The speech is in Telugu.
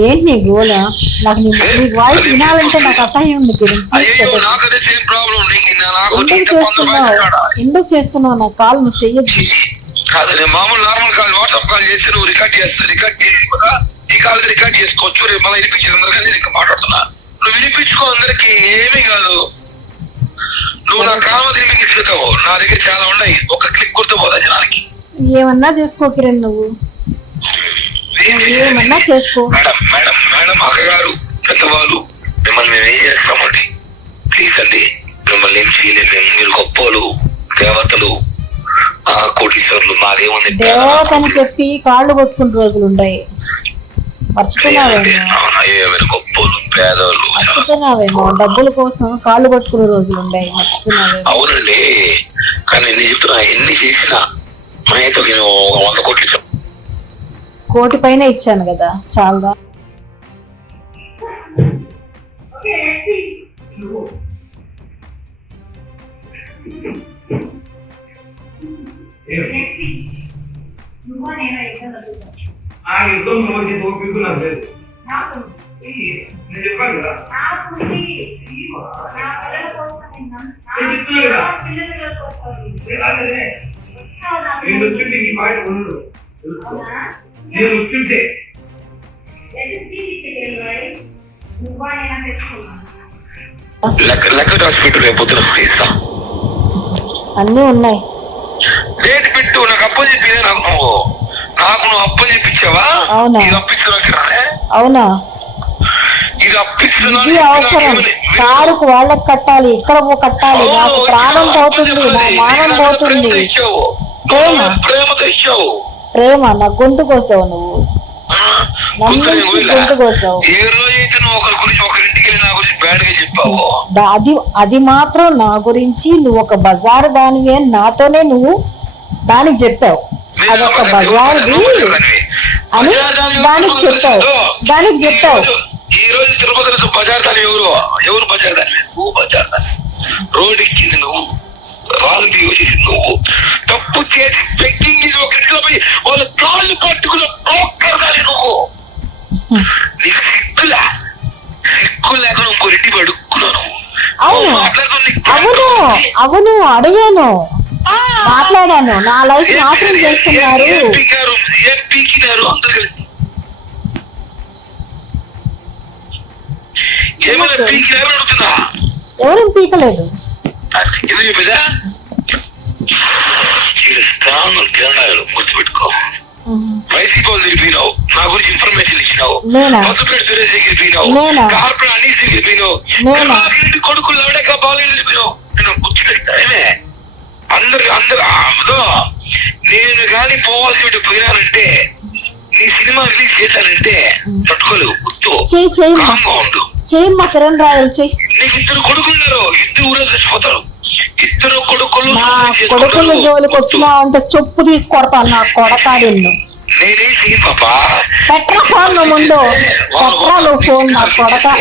ఏంటి నీ గోల? నాకు నీ వాయిస్ వినాలంటే నాకు అసహ్యం ఉంది కిరణ్. ఎందుకు చేస్తున్నావు? నా కాల్ నువ్వు చెయ్యొద్దు. మామూలు నార్మల్ కాల్ వాట్సాప్ కాల్ చేసి నువ్వు రికార్డ్ చేస్తా, రికార్డ్ చేసి కూడా ఈ కాల్ రికార్డ్ చేసుకోవచ్చు. రేపు మళ్ళీ వినిపించేది అందరికీ ఇంకా మాట్లాడుతున్నా. నువ్వు వినిపించుకో, అందరికి ఏమీ కాదు. నువ్వు నా కామతి మిగిలితావు. నా దగ్గర చాలా ఉన్నాయి, ఒక క్లిక్ గుర్తుపోదా జనానికి. ఏమన్నా చేసుకో కిరణ్, నువ్వు ఏమన్నా చేసుకో. మేడం మేడం మేడం అక్కగారు పెద్దవాళ్ళు, మిమ్మల్ని మేము ఏం చేస్తామండి? ప్లీజ్ అండి, మిమ్మల్ని ఏం చేయలేము. మీరు గొప్పలు, దేవతలు, కోటీశ్వరులు. మాదేముంది? దేవత అని చెప్పి కాళ్ళు కొట్టుకునే రోజులు ఉన్నాయి, మర్చిపోయినావేమో. గొప్పలు పేదవాళ్ళు మర్చిపోయినావేమో, డబ్బుల కోసం కాళ్ళు కొట్టుకునే రోజులు ఉన్నాయి, మర్చిపోయినావేమో. అవునండి, కానీ ఎన్ని చెప్తున్నా, ఎన్ని చేసినా మనతో 100 కోట్లు కోటి పైన ఇచ్చాను కదా, చాలదా? అన్నీ ఉన్నాయి. డేట్ పెట్టు, నాకు అప్పు చెప్పి నాకు నువ్వు అప్పు చెప్పించావా? అవునా? అవునా? ఇది అప్పిస్తున్నా. అవసరం కారుకు వాళ్ళకి కట్టాలి, ఇక్కడ కట్టాలి. నాకు ప్రాణం పోతుంది, నా మానం పోతుంది. ప్రేమతో ఇచ్చావు. ప్రేమ నా గొంతు కోసావు, నువ్వు గొంతు కోసావు. అది మాత్రం నా గురించి నువ్వు ఒక బజారు దానివి అని నాతోనే నువ్వు దానికి చెప్పావు. అదొక బజారుది అని దానికి చెప్పావు. ఈ రోజు తిరుపతి బజార్ దాని ఎవరు బజార్ దాని? నువ్వు బజార్ దాని. రోడ్ ఎక్కింది నువ్వు, రాళ్ళు చేసింది నువ్వు, తప్పు చేసి చెక్కింగ్ ఒక ఇంట్లో పోయి వాళ్ళు కాళ్ళు పట్టుకున్న బ్రోకర్ దాని నువ్వు. నీకు సిక్కు లేకుండా ఇంకో రెడ్డి అడుక్కున్నాను. అవును, అడిగాను, మాట్లాడాను. నా లైఫ్ నాశనం చేస్తున్నారు. అందరు కలిసి ఏమైనా పీకినారు అడుగుతున్నా. ఎవరేం పీకలేదు. ఇది చెప్పేదా? గుర్తుపెట్టుకో. వైసీపీ వాళ్ళు తిరిగినావు, నా గురించి ఇన్ఫర్మేషన్ ఇచ్చినావు. మధుపేట సురేష్ దగ్గర పోయినావు, కార్పొరేట్ అనీస్ దగ్గర పోయినావు, కొడుకులు ఎవడక బాగా వెళ్ళిపోయినావు. నేను గుర్తుపెట్టానే అందరు నేను కానీ పోవాల్సి పోయినానంటే, నీ సినిమా రిలీజ్ చేశానంటే తట్టుకోలేవు. గుర్తు ఉండు. కిరణ్ రాయల్ చెయ్యి. నీకు 2 కొడుకున్నారు, 2 ఊరే చచ్చిపోతారు. 2 కొడుకులు జోలికి వచ్చినా అంటే చెప్పు తీసుకొడతాను నా కొడతా. నేనేం చెయ్యి పాపా. పెట్రా ఫోన్, ముందు పెట్రా నువ్వు ఫోన్, నా కొడతా.